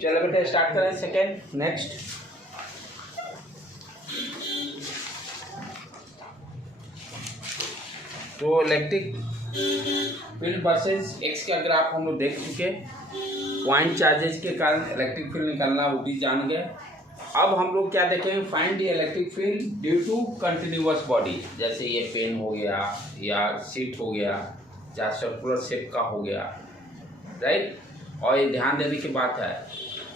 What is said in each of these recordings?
चलो बेटा स्टार्ट करें सेकेंड नेक्स्ट। तो इलेक्ट्रिक फील्ड वर्सेस एक्स का ग्राफ हम लोग देख चुके। पॉइंट चार्जेस के कारण इलेक्ट्रिक फील्ड निकालना वो भी जान गए। अब हम लोग क्या देखेंगे, find the electric field due to continuous body. जैसे ये पेन हो गया या सीट हो गया या सर्कुलर शेप का हो गया, राइट। और ये ध्यान देने की बात है,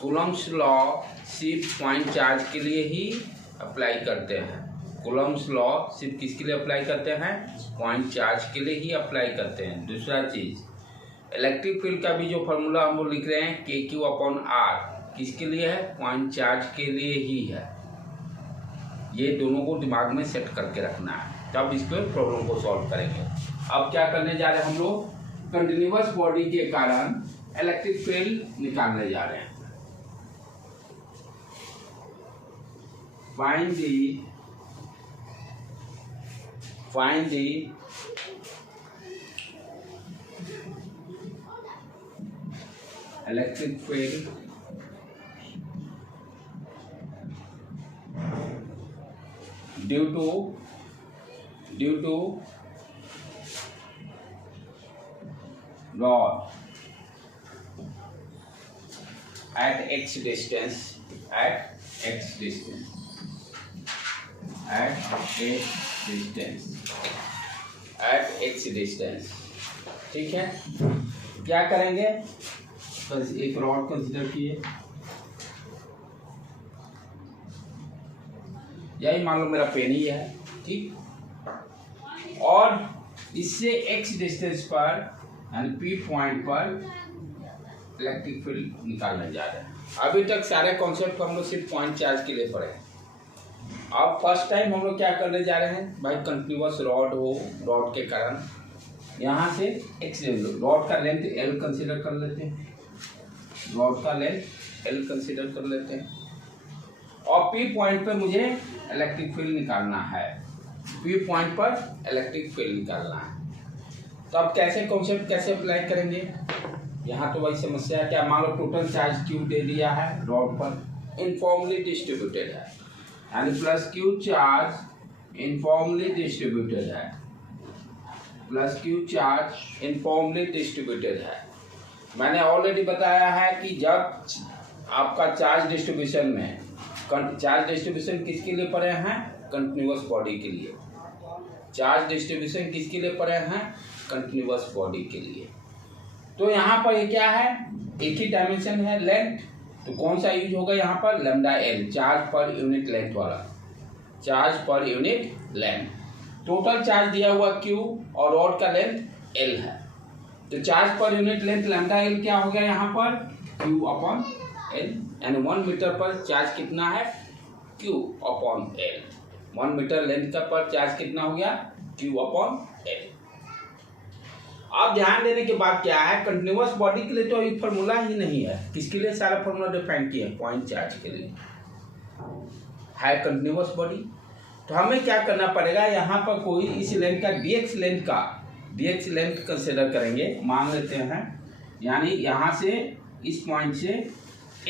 कूलम्स लॉ सिर्फ पॉइंट चार्ज के लिए ही अप्लाई करते हैं। कूलम्स लॉ सिर्फ किसके लिए अप्लाई करते हैं, पॉइंट चार्ज के लिए ही अप्लाई करते हैं। दूसरा चीज़, इलेक्ट्रिक फील्ड का भी जो फार्मूला हम लोग लिख रहे हैं KQ/R किसके लिए है, पॉइंट चार्ज के लिए ही है। ये दोनों को दिमाग में सेट करके रखना है, तब इस पर प्रॉब्लम को सॉल्व करेंगे। अब क्या करने जा रहे हैं हम लोग, कंटिन्यूअस बॉडी के कारण इलेक्ट्रिक फील्ड निकालने जा रहे हैं। Find the electric field due to rod at x distance ठीक है। क्या करेंगे, बस एक रॉड कंसीडर किए, यही मान लो मेरा पेन ही है, ठीक। और इससे x डिस्टेंस पर यानी P पॉइंट पर इलेक्ट्रिक फील्ड निकालने जा रहे हैं। अभी तक सारे कॉन्सेप्ट हम लोग सिर्फ पॉइंट चार्ज के लिए पढ़े हैं। अब फर्स्ट टाइम हम लोग क्या करने जा रहे हैं भाई, कंटिन्यूअस रॉड हो, रॉड के कारण यहाँ से x रॉड का लेंथ L कंसीडर कर लेते हैं, रॉड का लेंथ L कंसीडर कर लेते हैं। और P पॉइंट पर मुझे इलेक्ट्रिक फील्ड निकालना है, P पॉइंट पर इलेक्ट्रिक फील्ड निकालना है। तो अब कैसे कॉन्सेप्ट कैसे अप्लाई करेंगे, यहाँ तो वही समस्या है। क्या मान लो टोटल चार्ज Q दे दिया है, रॉड पर इनफॉर्मली डिस्ट्रीब्यूटेड है, यानी plus Q charge informally distributed है, plus Q charge informally distributed है। मैंने ऑलरेडी बताया है कि जब आपका चार्ज डिस्ट्रीब्यूशन में, चार्ज डिस्ट्रीब्यूशन किसके लिए पढ़े हैं, कंटिन्यूअस बॉडी के लिए। चार्ज डिस्ट्रीब्यूशन किसके लिए पढ़े हैं, कंटिन्यूअस बॉडी के लिए। तो यहाँ पर ये क्या है, एक ही डायमेंशन है लेंथ, तो कौन सा यूज होगा यहाँ पर, lambda L, charge per unit length वाला, charge per unit length. Total charge दिया हुआ Q और रॉड का लेंथ L है, तो charge per unit length lambda L क्या हो गया यहाँ पर, Q/L, यानी 1 मीटर पर चार्ज कितना है, Q/L। 1 मीटर लेंथ का पर चार्ज कितना हो गया, Q/L। अब ध्यान देने के बाद क्या है, कंटिन्यूअस बॉडी के लिए तो अभी फॉर्मूला ही नहीं है। किसके लिए सारा फॉर्मूला डिफाइन किया है, पॉइंट चार्ज के लिए है कंटिन्यूअस बॉडी। तो हमें क्या करना पड़ेगा, यहाँ पर कोई इस लेंथ का dx लेंथ कंसिडर करेंगे, मान लेते हैं। यानी यहाँ से इस पॉइंट से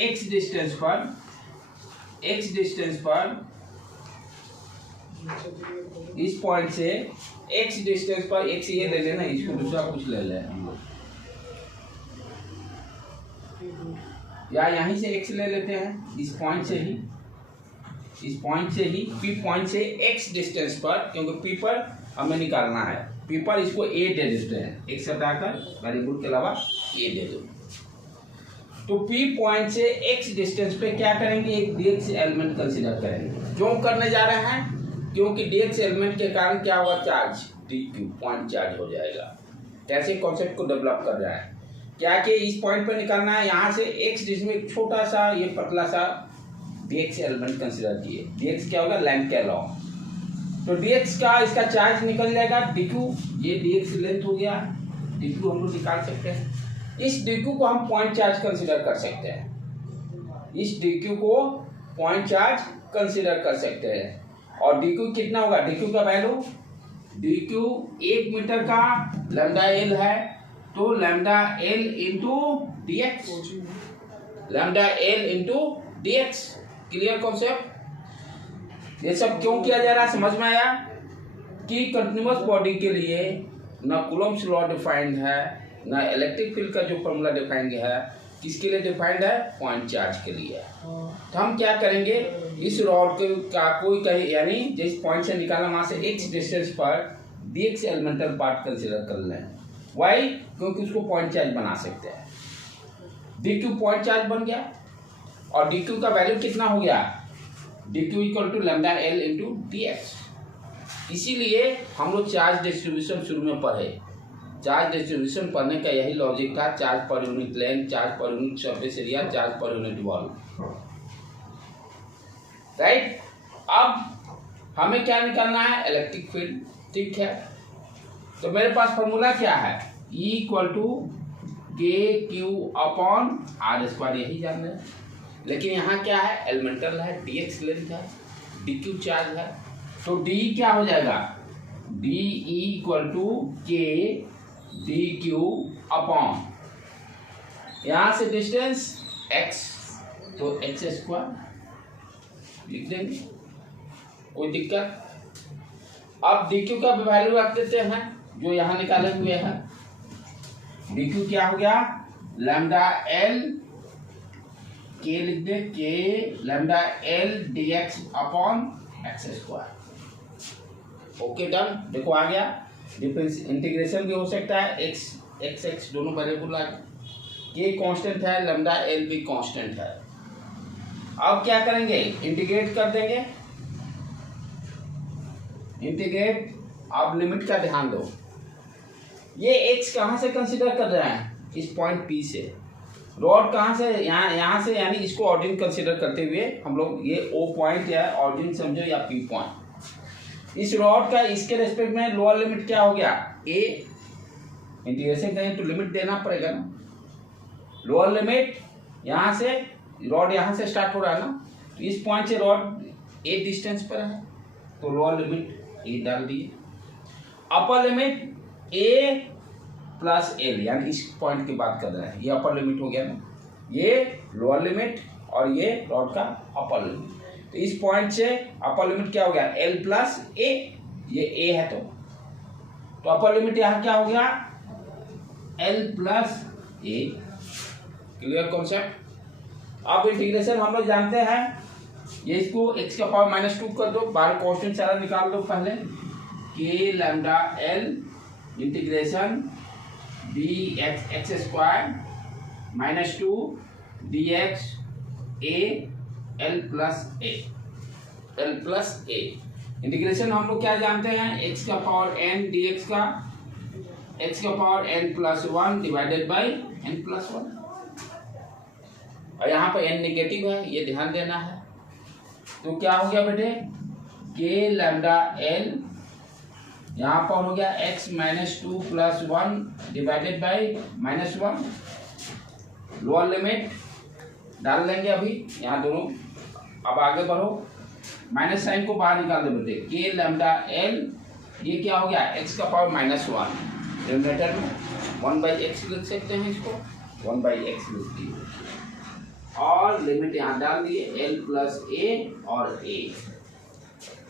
x डिस्टेंस पर इस पॉइंट से x डिस्टेंस पर, x ये ले लेना, इसको दूसरा कुछ ले लें हम लोग, या यहीं से x ले लेते हैं, इस पॉइंट से ही P पॉइंट से x डिस्टेंस पर, क्योंकि P पर हमें निकालना है, P पर इसको a दे देते हैं, x हटाकर वेरिएबल के अलावा a दे दो। तो P पॉइंट से x डिस्टेंस पे क्या करेंगे, एक dx एलिमेंट कंसीडर करेंगे। क्यों करने जा रहे हैं, क्योंकि dx एलिमेंट के कारण क्या होगा, चार्ज dq पॉइंट चार्ज हो जाएगा। कैसे कॉन्सेप्ट को डेवलप कर रहा है, क्या कि इस पॉइंट पर निकालना है, यहाँ से x जिसमें एक छोटा सा ये पतला सा dx एलिमेंट कंसीडर किए। dx क्या होगा, लेंथ के अलॉन्ग, तो dx का इसका चार्ज निकल जाएगा dq, ये dx लेंथ हो गया, dq हम लोग निकाल सकते हैं। इस dq को हम पॉइंट चार्ज कंसीडर कर सकते हैं, इस dq को पॉइंट चार्ज कंसीडर कर सकते हैं। और dq कितना होगा, dq का वैल्यू, dq 1 मीटर का लैम्डा L है, तो lambda L into D X, lambda L into D x. Clear concept? ये सब क्यों किया जा रहा है समझ में आया कि कंटिन्यूअस बॉडी के लिए ना कूलम्ब्स लॉ डिफाइंड है, ना इलेक्ट्रिक फील्ड का जो फॉर्मूला डिफाइंड है, किसके लिए डिफाइंड है? पॉइंट चार्ज के लिए। तो हम क्या करेंगे, इस रॉड का कोई कहीं यानी जिस पॉइंट से निकाला वहां से x डिस्टेंस पर dx एलिमेंटल पार्ट कंसीडर कर लें। वाई? क्योंकि उसको पॉइंट चार्ज बना सकते हैं। dq पॉइंट चार्ज बन गया और dq का वैल्यू कितना हो गया? dq equal to lambda L into D X. इसीलिए हम लोग चार्ज डिस्ट्रीब्यूशन शुरू में पढ़े। चार्ज डिस्ट्रीब्यूशन पढ़ने का यही लॉजिक था, charge per unit length, charge per unit surface area, charge per unit volume. Right? अब हमें क्या निकालना है? Electric field. ठीक है, तो मेरे पास फॉर्मूला क्या है? E इक्वल टू के क्यू अपॉन आर स्क्वायर, यही जानना है। लेकिन यहाँ क्या है? एलिमेंटल है, dx लेंथ है, dq चार्ज है, तो d क्या हो जाएगा? d इक्वल टू के डी क्यू अपॉन यहां से डिस्टेंस x, तो एक्स स्क्वायर लिख देंगे, कोई दिक्कत? अब डी क्यू का वैल्यू रख देते हैं जो यहां निकाले हुए हैं। डी क्यू क्या हो गया? लैम्डा एल के लिख दे, के lambda L D X upon x square. Okay done. देखो आ गया। डिफरेंस इंटीग्रेशन भी हो सकता है, एक्स दोनों वेरिएबल आ गए। के कांस्टेंट है, लैम्डा एल भी कांस्टेंट है। अब क्या करेंगे? इंटीग्रेट कर देंगे। इंटीग्रेट। अब लिमिट का ध्यान दो, ये x कहां से कंसीडर कर रहे हैं? इस पॉइंट P से। रॉड कहां से? यहाँ से, यानी इसको ऑरिजिन कंसीडर करते हुए हम लोग ये O पॉइंट या ऑरिजिन समझो या P पॉइंट। इस रॉड का इसके रेस्पेक्ट में लोअर लिमिट क्या हो गया? A। इंटीग्रेशन करें तो लिमिट देना पड़ेगा ना। लोअर लिमिट यहाँ से, रॉड यहाँ से स्टार्ट हो रहा है ना, तो इस पॉइंट से रॉड A डिस्टेंस पर है, तो लोअर लिमिट A डाल दिए। Upper limit A plus L, यानी इस पॉइंट की बात कर रहे हैं, ये अपर लिमिट हो गया ना, ये लोअर लिमिट और ये रॉड का अपर लिमिट। तो इस पॉइंट से अपर लिमिट क्या हो गया? एल प्लस ए, ये ए है तो अपर लिमिट यहाँ क्या हो गया? L plus A. Clear concept? अब इंटीग्रेशन हम लोग जानते हैं, ये इसको x का पावर -2 कर दो, बाहर कॉन्स्टेंट सारा निकाल दो पहले। के lambda L integration D x square -2 D x A L plus A, L plus A. Integration हम लोग क्या जानते हैं? x का पावर n डी एक्स का, x का power n plus 1 divided by n plus 1। और यहाँ पर n नेगेटिव है, ये ध्यान देना है। तो क्या हो गया बेटे? के लैम्डा एल यहाँ पर हो गया x -2 plus 1 divided by -1। Lower limit डाल लेंगे अभी यहाँ दोनों। अब आगे बढ़ो, माइनस साइन को बाहर निकाल दो बेटे। के लैम्डा एल, ये क्या हो गया? x का पावर -1, डिनोमिनेटर में 1/x लिख सकते हैं, इसको 1/x लिख दिए और लिमिट यहाँ डाल दिए, l प्लस ए और a,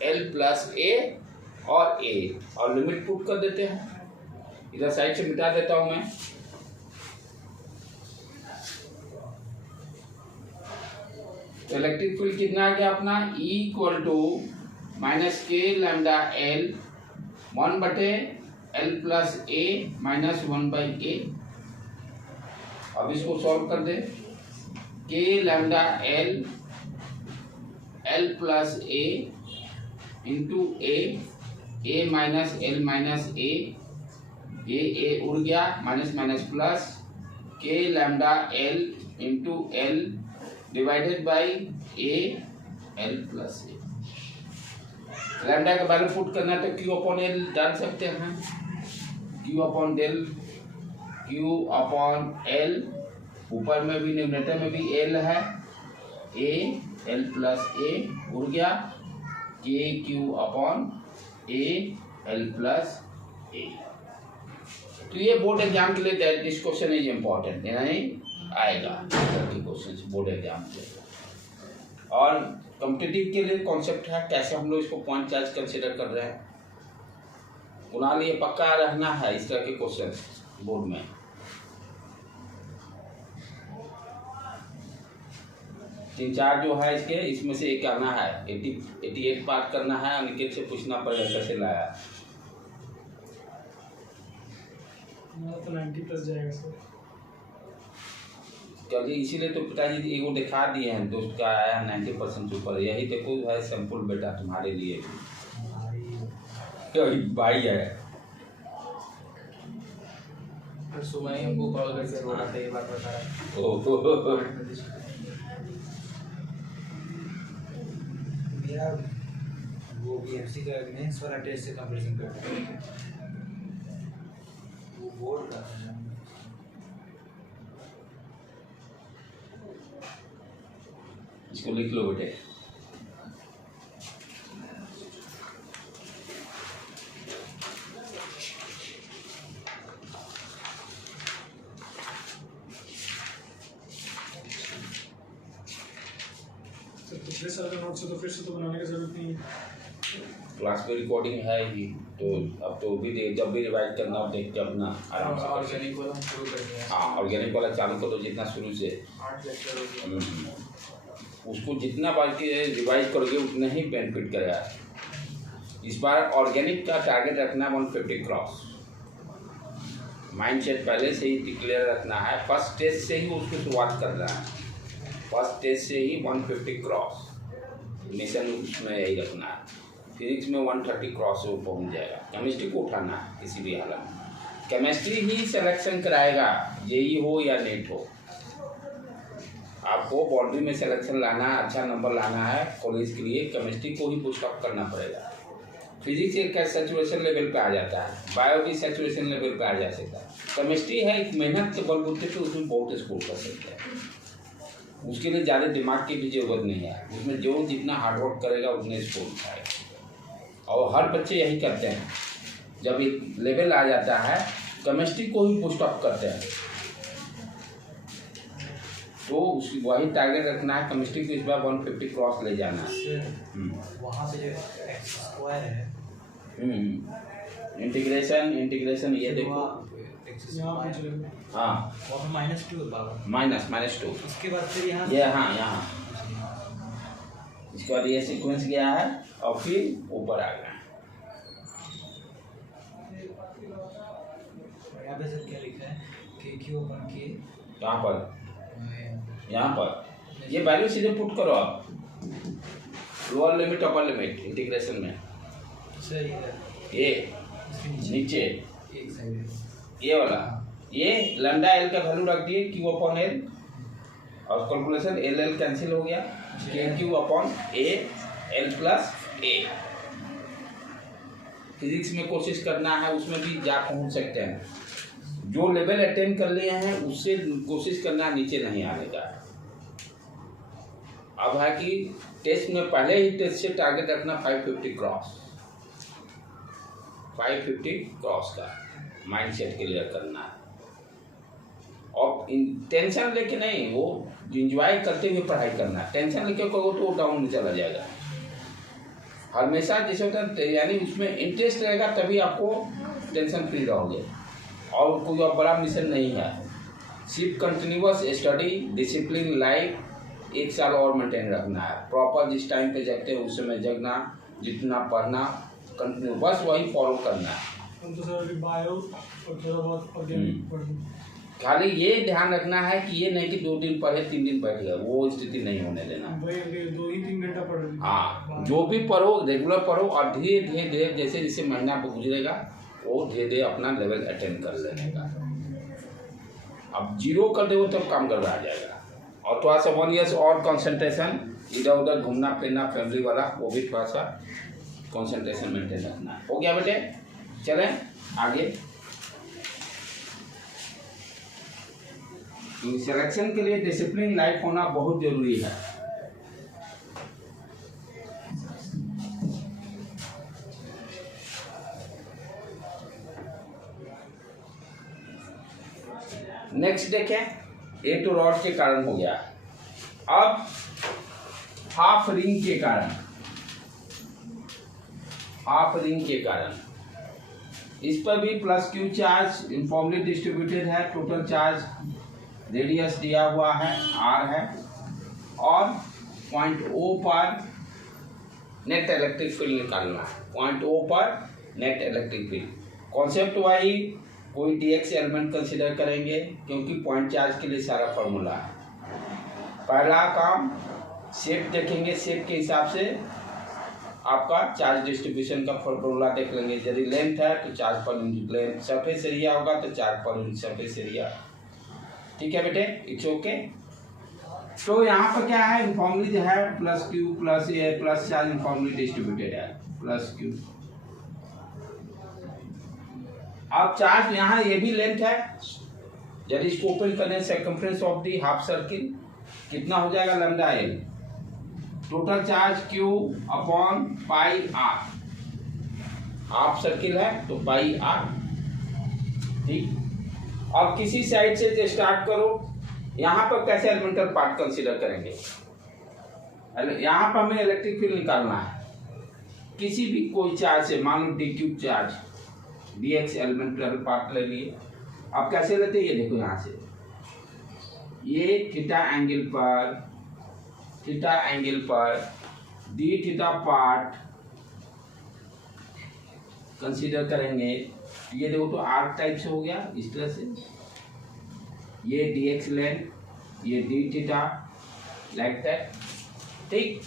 l प्लस ए और a, और लिमिट पुट कर देते हैं। इधर साइड से मिटा देता हूं मैं। तो इलेक्ट्रिक फील्ड कितना आ गया अपना? E equal to -k lambda L 1/l plus a -1/a। अब इसको सॉल्व कर दे। k lambda L l plus a into a minus l minus a उड़ गया, minus minus plus, k lambda L into l divided by a l plus a। Lambda का value put करना तो q upon l डाल सकते हैं, q upon del, q upon l, ऊपर में भी न्यूमरेटर में भी l है, a l प्लस a उड़ गया, k q upon a l plus a। तो ये बोर्ड एग्जाम के लिए दिस क्वेश्चन इज इम्पोर्टेंट, नहीं आएगा क्वेश्चन बोर्ड एग्जाम के लिए। और कॉम्पिटिटिव के लिए कॉन्सेप्ट है कैसे हम लोग इसको पॉइंट चार्ज कंसिडर कर रहे हैं। कुणाल ये पक्का रहना है इस तरह के क्वेश्चन बोर्ड में। तीन चार जो है इसके, इसमें से एक करना है 88 पार्ट करना है। अनिकेत से पूछना पड़ेगा कैसे लाया। तो 90+ जाएगा सर। क्योंकि इसीलिए तो पिताजी एगो दिखा दिए हैं, दोस्त का आया 90% ऊपर। यही देखो है सैंपल बेटा तुम्हारे लिए तो भाई है। और सुबह ही हमको कॉल करके रो रहा था, ये बात बता रहा है। मेरा वो बीएमसी का मेंस वाला टेस्ट से कंपैरिजन कर रहा है, वो बोर्ड का था। इसको लिख लो बेटे। पिछले साल का नोट से तो फिर से तो बनाने की जरूरत नहीं है। क्लास में रिकॉर्डिंग है ही तो अब तो भी जब भी रिवाइज करना हो देख के अपना आराम से। ऑर्गेनिक वाला शुरू कर दिया। हाँ ऑर्गेनिक वाला चालू कर दो जितना शुरू से। 8 लेक्चर हो गए। उसको जितना बार के रिवाइज करोगे उतना ही बेनिफिट करेगा। इस बार ऑर्गेनिक का टारगेट रखना 150 क्रॉस। माइंडसेट पहले से ही क्लियर रखना है। फर्स्ट टेस्ट से ही उसकी शुरुआत करना है। फर्स्ट टेस्ट से ही 150 क्रॉस मिशन उसमें यही रखना है। फिजिक्स में 130 क्रॉस वो पहुँच जाएगा। केमिस्ट्री को उठाना है किसी भी हालत में। केमिस्ट्री ही सिलेक्शन कराएगा, जेई हो या नेट हो। आपको बाउंड्री में सिलेक्शन लाना है, अच्छा नंबर लाना है कॉलेज के लिए, केमिस्ट्री को ही पुशअप करना पड़ेगा। फिजिक्स एक सैचुरेशन लेवल पे आ जाता है, बायो भी सैचुरेशन लेवल पे आ जा सकता है। केमिस्ट्री है एक मेहनत के बलबूते पे उसमें बहुत स्कोर कर सकते हैं। उसके लिए ज़्यादा दिमाग की भी जरूरत नहीं है। उसमें जो जितना हार्डवर्क करेगा उतने स्कोर उठाएगा। और हर बच्चे यही करते हैं। जब एक लेवल आ जाता है केमिस्ट्री को ही पुशअप करते हैं, तो उसकी वही टारगेट रखना है। केमिस्ट्री को इस बार 150 क्रॉस ले जाना है। वहाँ पे जो एक्स स्क्वायर है, इंटीग्रेशन ये देखो। हाँ वहाँ पे -2 पावर -2। उसके बाद फिर यहाँ ये यहाँ इसके बाद ये सीक्वेंस गया है और फिर ऊपर आ गया। यहाँ पे सर क्या लिखा है कि Q/K यहाँ पर ये वैल्यू सीधे पुट करो आप। Lower limit upper limit integration में सर ये नीचे एक साइड ये वाला ये लैम्डा एल का वैल्यू रख दिए Q/L और कैलकुलेशन L कैंसिल हो गया। Q/A L+A। फिजिक्स में कोशिश करना है, उसमें भी जा पहुंच सकते हैं। जो लेवल अटेंड कर लिए हैं उससे कोशिश करना नीचे नहीं आने का। अब है कि टेस्ट में पहले ही टेस्ट से टारगेट रखना 550 क्रॉस। 550 क्रॉस का माइंडसेट क्लियर करना है। और टेंशन लेके नहीं, वो इंजॉय करते हुए पढ़ाई करना है। टेंशन लेके करो तो डाउन में चला जाएगा। हमेशा जैसे होता है यानी उसमें इंटरेस्ट रहेगा तभी आपको टेंशन फ्री रहोगे। और कोई और बड़ा मिशन नहीं है। सिर्फ कंटिन्यूअस स्टडी डिसिप्लिन लाइफ 1 साल और मेंटेन रखना है। प्रॉपर जिस टाइम पे जगते हैं उस समय जगना, जितना पढ़ना कंटिन्यू बस वही फॉलो करना है। हम तो सर बायो और थोड़ा बहुत ऑर्गेनिक पढ़ेंगे। खाली ये ध्यान रखना है कि ये नहीं कि 2 दिन पढ़े 3 दिन बैठ गए, वो स्थिति नहीं होने देना। भाई 2 ही 3 घंटा पढ़ रहे। हाँ जो भी पढ़ो रेगुलर पढ़ो और धीरे धीरे जैसे जैसे महीना गुजरेगा वो धीरे धीरे अपना लेवल अटेंड कर लेने का। अब 0 कर दे तब काम गड़बड़ा जाएगा। और थोड़ा सा 1 ईयर और कंसंट्रेशन, इधर उधर घूमना फिरना फैमिली वाला, वो भी थोड़ा सा कंसंट्रेशन मेंटेन रखना है। हो गया बेटे, चलें आगे। सिलेक्शन के लिए डिसिप्लिन लाइफ होना बहुत जरूरी है। नेक्स्ट देखें, ए टू रॉड के कारण हो गया। अब हाफ रिंग के कारण, हाफ रिंग के कारण इस पर भी plus Q charge uniformly distributed है। टोटल चार्ज रेडियस दिया हुआ है आर है, और पॉइंट ओ पर नेट इलेक्ट्रिक फील्ड निकालना है। पॉइंट ओ पर net electric field concept why कोई डीएक्स एलिमेंट कंसिडर करेंगे, क्योंकि पॉइंट चार्ज के लिए सारा फॉर्मूला है। पहला काम शेप देखेंगे, शेप के हिसाब से आपका चार्ज डिस्ट्रीब्यूशन का फॉर्मूला देख लेंगे। यदि लेंथ है तो charge per unit length, surface area होगा तो charge per unit surface area. ठीक है बेटे, इट्स ओके। तो यहाँ पर क्या है, यूनिफॉर्मली जो है plus Q plus A plus charge uniformly distributed है, प्लस क्यू। अब चार्ज यहाँ ये भी लेंथ है, यदि इसको ओपन करने circumference of the half circle कितना हो जाएगा, lambda L. Total charge Q upon pi R, half circle है तो पाई आर। ठीक, अब किसी साइड से स्टार्ट करो। यहाँ पर कैसे एलिमेंटल पार्ट कंसीडर करेंगे, यहाँ पर हमें इलेक्ट्रिक फील्ड निकालना है किसी भी कोई चार्ज से। मान लो D cube charge, D X elemental part ले लिए। अब कैसे लेते हैं, ये देखो यहाँ से, ये थीटा एंगल पर डी थीटा पार्ट कंसीडर करेंगे। ये देखो तो आर्क टाइप से हो गया इस तरह से, ये डी एक्स लेंथ, ये डी थीटा लाइक दैट। ठीक,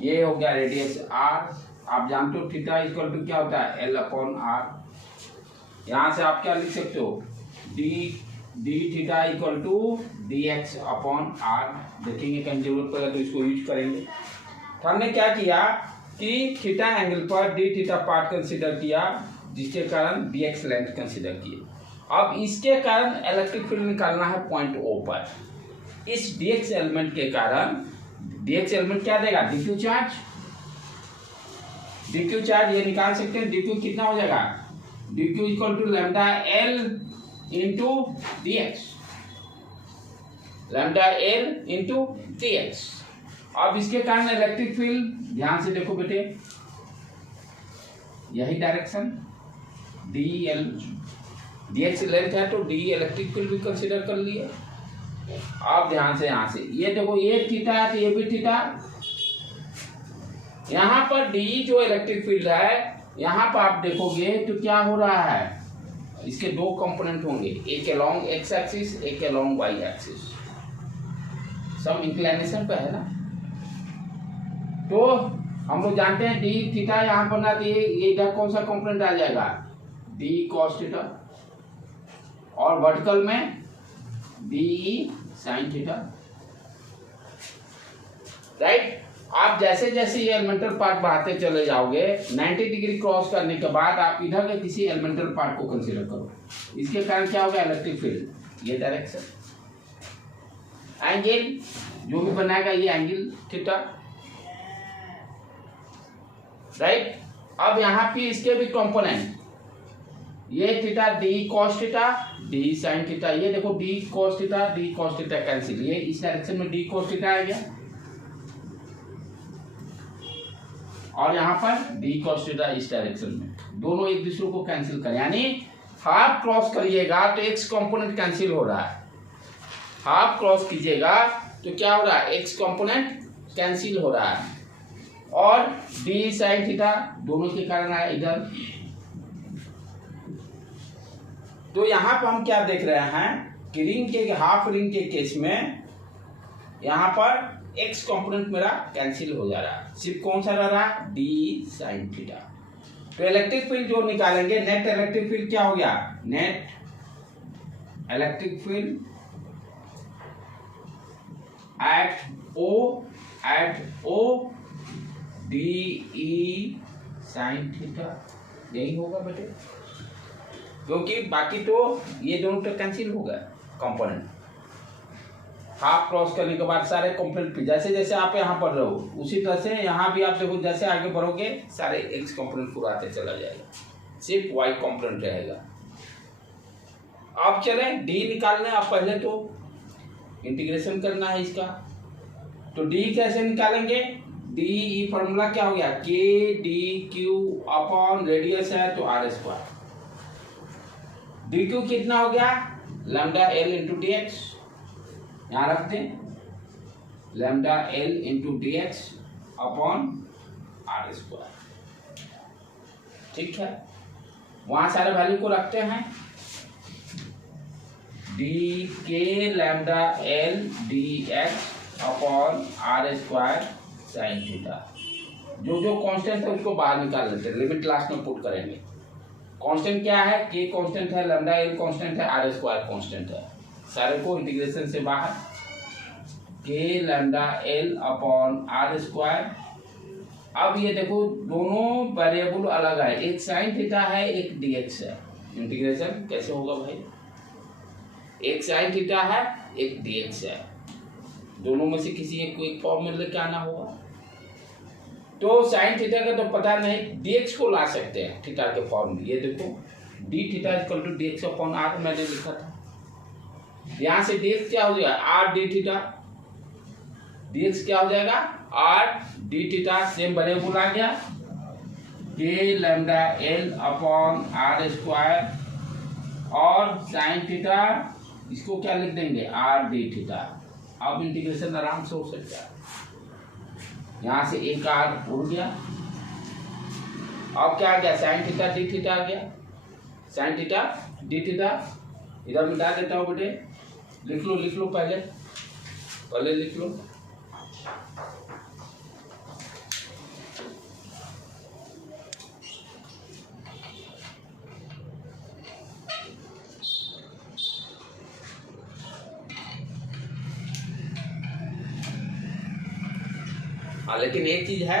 ये हो गया रेडियस आर। आप जानते हो थीटा इक्वल टू क्या होता है, एल अपॉन आर। यहाँ से आप क्या लिख सकते हो, D theta equal to D X upon R. देखेंगे कहीं जरूरत पड़ेगा तो इसको यूज करेंगे। तो हमने क्या किया कि थीटा एंगल पर डी थीटा पार्ट कंसीडर किया, जिसके कारण डी एक्स लेंथ कंसीडर किए। अब इसके कारण इलेक्ट्रिक फील्ड निकालना है पॉइंट ओ पर। इस डी एक्स एलिमेंट के कारण, डी एक्स एलिमेंट क्या देगा, D Q charge. D Q charge ये निकाल सकते हैं, डी क्यू कितना हो जाएगा, D Q equal to lambda L into D X, lambda L into D X. अब इसके कारण इलेक्ट्रिक फील्ड, ध्यान से देखो बेटे, यही direction D L, D x length है तो डी इलेक्ट्रिक फील्ड भी कंसीडर कर लिए। अब ध्यान से यहाँ से ये देखो, ये थीटा है तो ये भी थीटा। यहाँ पर डी जो इलेक्ट्रिक फील्ड है, यहाँ पर आप देखोगे तो क्या हो रहा है, इसके दो कंपोनेंट होंगे, एक अलोंग एक्स एक्सिस, एक अलोंग वाई एक्सिस। सब इंक्लिनेशन पे है ना। तो हम लोग जानते हैं डी थीटा यहाँ पर ना, ये इधर कौन सा कंपोनेंट आ जाएगा, डी कॉस थीटा, और वर्टिकल में डी साइन थीटा। राइट। आप जैसे जैसे ये एलिमेंटल पार्ट बढ़ाते चले जाओगे, 90 डिग्री क्रॉस करने के बाद आप इधर के किसी एलिमेंटल पार्ट को कंसीडर करो। इसके कारण क्या होगा, इलेक्ट्रिक फील्ड, ये डायरेक्शन, एंगल जो भी बनाएगा ये एंगल थीटा। राइट। अब यहाँ पे इसके भी कंपोनेंट, ये theta D cos theta, D sine theta. ये देखो डी कॉस थीटा कैंसिल, ये इस डायरेक्शन में डी कॉस थीटा आ गया, और यहाँ पर डी कॉस थीटा इस डायरेक्शन में, दोनों एक दूसरे को कैंसिल करें। यानी हाफ क्रॉस करिएगा तो एक्स कंपोनेंट कैंसिल हो रहा है, हाफ क्रॉस कीजिएगा तो क्या हो रहा है, एक्स कंपोनेंट कैंसिल हो रहा है, और डी साइन थीटा दोनों के कारण आया इधर। तो यहाँ पर हम क्या देख रहे हैं कि रिंग के, हाफ रिंग के केस में यहाँ पर एक्स कंपोनेंट मेरा कैंसिल हो जा रहा है, सिर्फ कौन सा रह रहा है, डी साइन थीटा। तो इलेक्ट्रिक फील्ड जो निकालेंगे, नेट इलेक्ट्रिक फील्ड क्या हो गया, net electric field at O D E sine theta, यही होगा बेटे, क्योंकि बाकी तो ये दोनों तो कैंसिल हो गया कंपोनेंट। हाफ क्रॉस करने के बाद सारे कंपोनेंट, जैसे जैसे आप यहाँ पर रहो उसी तरह से यहाँ भी आप देखो, जैसे आगे बढ़ोगे सारे एक्स कंपोनेंट पूरा आते चला जाएगा, सिर्फ वाई कंपोनेंट रहेगा। अब चले डी निकालना है। अब पहले तो इंटीग्रेशन करना है इसका, तो डी कैसे निकालेंगे? डी फॉर्मूला क्या हो गया? के डी क्यू अपॉन रेडियस है तो आर स्क्वायर। डी क्यू कितना हो गया? Lambda L into D X, यहाँ रख दें, lambda L into D X upon R square. ठीक है, वहां सारे वैल्यू को रखते हैं। D K lambda L D X upon R square sine theta. जो जो कांस्टेंट है उसको बाहर निकाल लेते हैं, लिमिट लास्ट में पुट करेंगे। कांस्टेंट क्या है? के कांस्टेंट है, लैम्डा एल कांस्टेंट है, आर स्क्वायर कांस्टेंट है। सारे को इंटीग्रेशन से बाहर, K lambda L upon R square. अब ये देखो दोनों वेरिएबल अलग है, एक साइन थीटा है, एक डी एक्स है। इंटीग्रेशन कैसे होगा भाई? एक साइन थीटा है, एक डी एक्स है, दोनों में से किसी एक को एक फॉर्म में लेके आना होगा। तो साइन थीटा का तो पता नहीं, डी एक्स को ला सकते हैं थीटा के फॉर्म में। ये देखो D theta equal to D X upon R मैंने लिखा था। यहां से डी एक्स क्या हो जाएगा? R D theta. D X क्या हो जाएगा? R D theta. Same variable आ गया, K lambda L upon R square और साइन थीटा, इसको क्या लिख देंगे? R D theta. अब इंटीग्रेशन आराम से हो सकता है। यहां से एक आर उड़ गया। अब क्या आ गया? साइन थीटा डी थीटा आ गया, साइन थीटा डी थीटा। इधर मिटा देता हूं बेटे, लिख लो पहले लिख लो। हाँ, लेकिन एक चीज है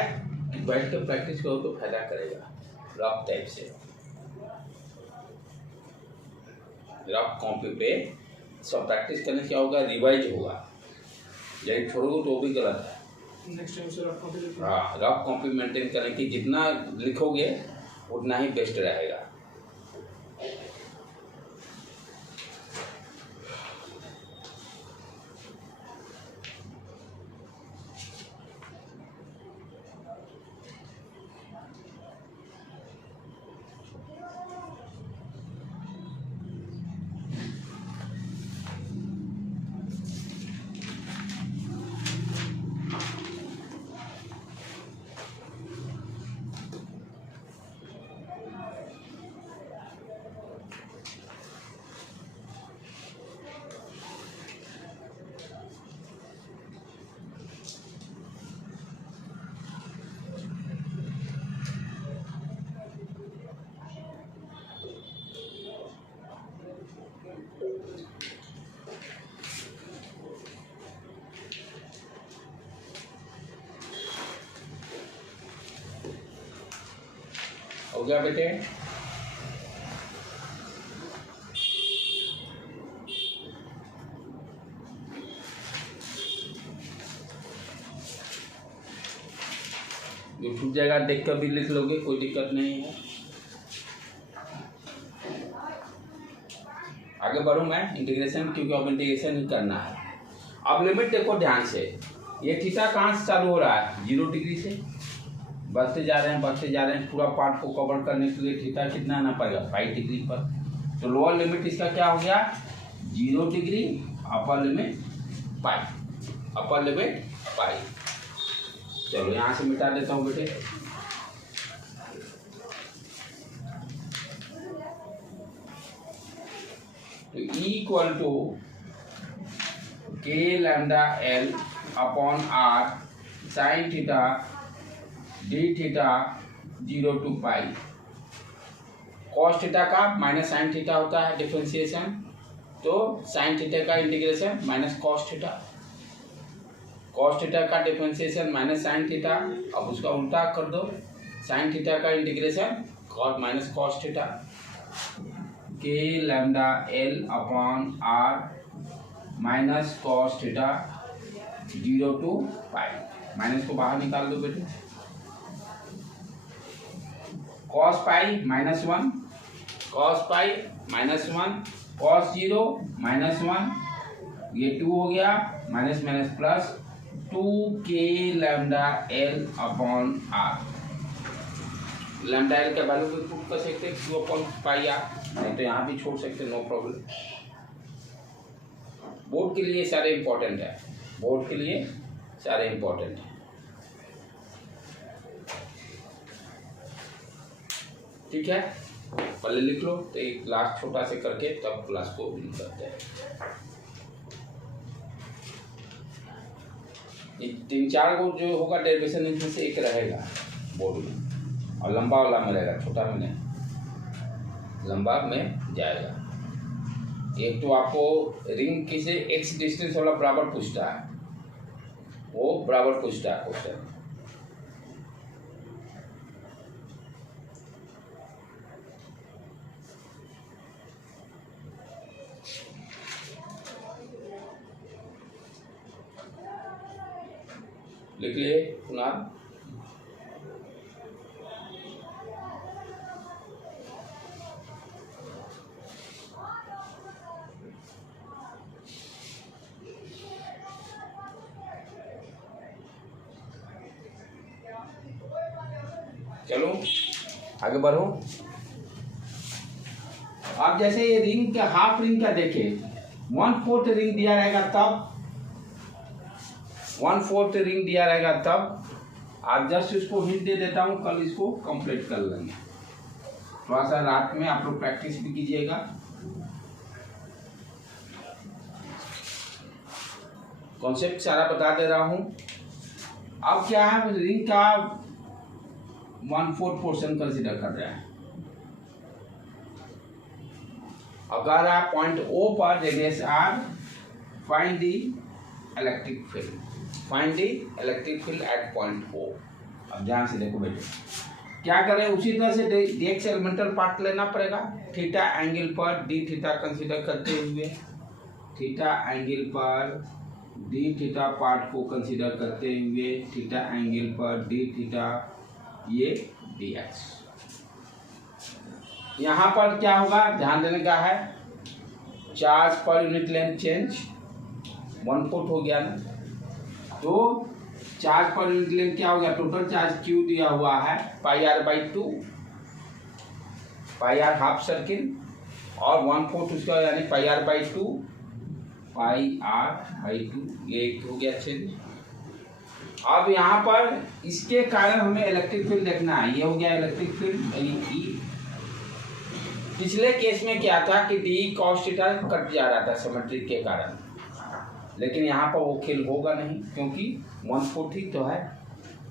कि बैठ के प्रैक्टिस करो तो फायदा करेगा। रफ टाइप से, रफ कॉपी पे सब प्रैक्टिस करने से क्या होगा? रिवाइज होगा। यदि छोड़ोगे तो वो भी गलत है। नेक्स्ट टाइम से रफ कॉपी लिखो। हाँ, रफ कॉपी मेंटेन करें कि जितना लिखोगे उतना ही बेस्ट रहेगा। हो गया बेटे? जो छूट जाएगा देख कर भी लिख लोगे, कोई दिक्कत नहीं है। आगे बढ़ूं मैं इंटीग्रेशन, क्योंकि अब इंटीग्रेशन ही करना है। अब लिमिट देखो ध्यान से, ये थीटा कहाँ से चालू हो रहा है? 0 डिग्री से बढ़ते जा रहे हैं। पूरा पार्ट को कवर करने के लिए थीटा कितना आना पड़ेगा? 5 डिग्री पर। तो लोअर लिमिट इसका क्या हो गया? 0 degree, upper limit pi, upper limit pi. चलो यहाँ से मिटा देता हूँ बेटे। तो equal to K lambda L upon R sine theta D theta 0 to pi. Cos theta का माइनस साइन थीटा होता है डिफरेंशिएशन, तो साइन थीटा का integration minus cos theta, cos theta का डिफरेंशिएशन माइनस साइन थीटा। अब उसका उल्टा कर दो, साइन थीटा का integration cos minus cos theta. के lambda L upon R minus cos theta 0 to pi. Minus को बाहर निकाल दो बेटे। Cos pi -1, cos pi -1 cos 0 -1, ये 2 हो गया, minus minus plus 2k lambda L upon R. Lambda L का वैल्यू को पुट कर सकते हैं q अपॉन पाई आर, नहीं तो यहाँ भी छोड़ सकते, नो प्रॉब्लम। बोर्ड के लिए सारे इंपॉर्टेंट है, बोर्ड के लिए सारे इंपॉर्टेंट है। ठीक है, पहले लिख लो, तो एक लास्ट छोटा से करके तब क्लास को ओपन करते हैं। ये 3-4 को जो होगा डेरिवेशन इनमें से एक रहेगा बोर्ड में, और लंबा वाला में रहेगा, छोटा में नहीं, लंबा में जाएगा। एक तो आपको रिंग किसे एक्स डिस्टेंस वाला बराबर पूछता है, वो बराबर पूछता है क्वेश्चन। लिख लिए पुनः। चलो आगे बढ़ो। आप जैसे ये रिंग का हाफ रिंग का देखें, 1/4 रिंग दिया रहेगा तब 1/4 रिंग दिया रहेगा तब आज जस्ट इसको हिंट दे देता हूँ, कल इसको कंप्लीट कर लेंगे। थोड़ा सा रात में आप लोग प्रैक्टिस भी कीजिएगा। कॉन्सेप्ट सारा बता दे रहा हूँ। अब क्या है, रिंग का 1/4 पोर्शन कंसिडर कर रहे हैं। अगर आप पॉइंट O पर radius R, find the electric field, find the electric field eight point O। अब ध्यान से देखो बेटे, क्या करें, उसी तरह से dx एलिमेंटल पार्ट लेना पड़ेगा। थीटा एंगल पर d थीटा कंसीडर करते हुए, थीटा एंगल पर d थीटा पार्ट को कंसीडर करते हुए, थीटा एंगल पर d थीटा ये dx। यहाँ पर क्या होगा, ध्यान देने का है, charge per unit length change 1/4 हो गया ना, तो चार्ज पर यूनिट लेंथ क्या हो गया, टोटल चार्ज Q दिया हुआ है πr/2, πr हाफ सर्किल, और 1/4 उसका यानी πr/2, πr/2, ये एक हो गया चेंज। अब यहाँ पर इसके कारण हमें इलेक्ट्रिक फील्ड देखना है, ये हो गया इलेक्ट्रिक फील्ड यानी E। पिछले केस में क्या था कि डी cos थीटा कट जा रहा था सिमेट्री के कारण, लेकिन यहाँ पर वो खेल होगा नहीं, क्योंकि 1/4 ठीक तो है,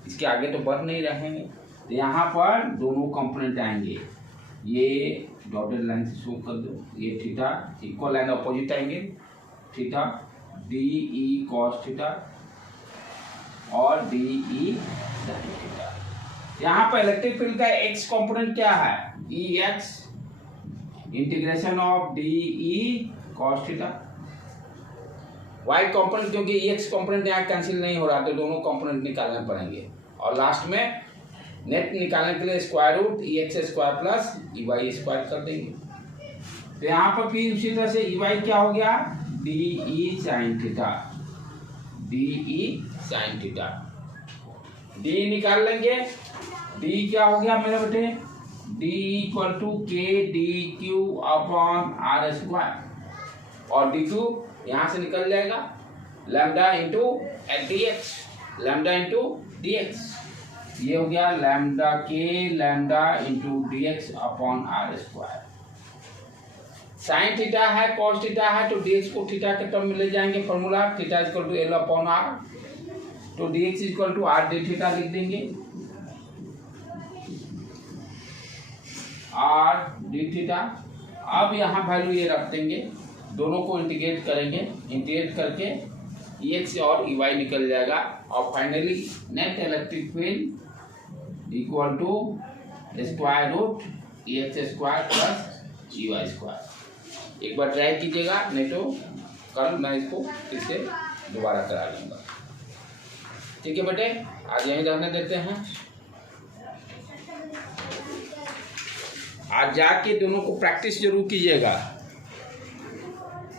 इसके आगे तो बढ़ नहीं रहेंगे। तो यहाँ पर दोनों कंपोनेंट आएंगे, ये डॉटेड लाइन से शो कर दो, ये theta equal line opposite angle theta D E cos theta और डी ई sin थीटा। यहाँ पर इलेक्ट्रिक फील्ड का x कंपोनेंट क्या है, Ex integration of D E cos theta. y component, क्योंकि Ex कंपोनेंट यहाँ कैंसिल नहीं हो रहा, तो दोनों कंपोनेंट निकालने पड़ेंगे, और लास्ट में नेट निकालने के लिए square root Ex² plus Ey² कर देंगे। तो यहाँ पर फिर उसी तरह से Ey क्या हो गया, D E sin theta, D E sin theta. d निकाल लेंगे, d क्या हो गया मेरे बेटे, d = k dq upon r², और dq यहाँ से निकल जाएगा lambda into dx, lambda into dx, ये हो गया lambda k lambda into dx upon r²। Sine theta है cos थीटा है, तो dx को थीटा के टर्म में ले जाएंगे, formula theta = l upon r, तो dx = r d थीटा लिख देंगे, r d थीटा। अब यहाँ वैल्यू ये रख देंगे, दोनों को इंटीग्रेट करेंगे, इंटीग्रेट करके Ex और Ey निकल जाएगा, और finally net electric field equal to square root Ex² plus Ey²। एक बार ट्राई कीजिएगा, नहीं तो कल मैं इसको फिर से दोबारा करा लूँगा। ठीक है बेटे, आज यहीं रहने देते हैं। आज जाके दोनों को प्रैक्टिस जरूर कीजिएगा।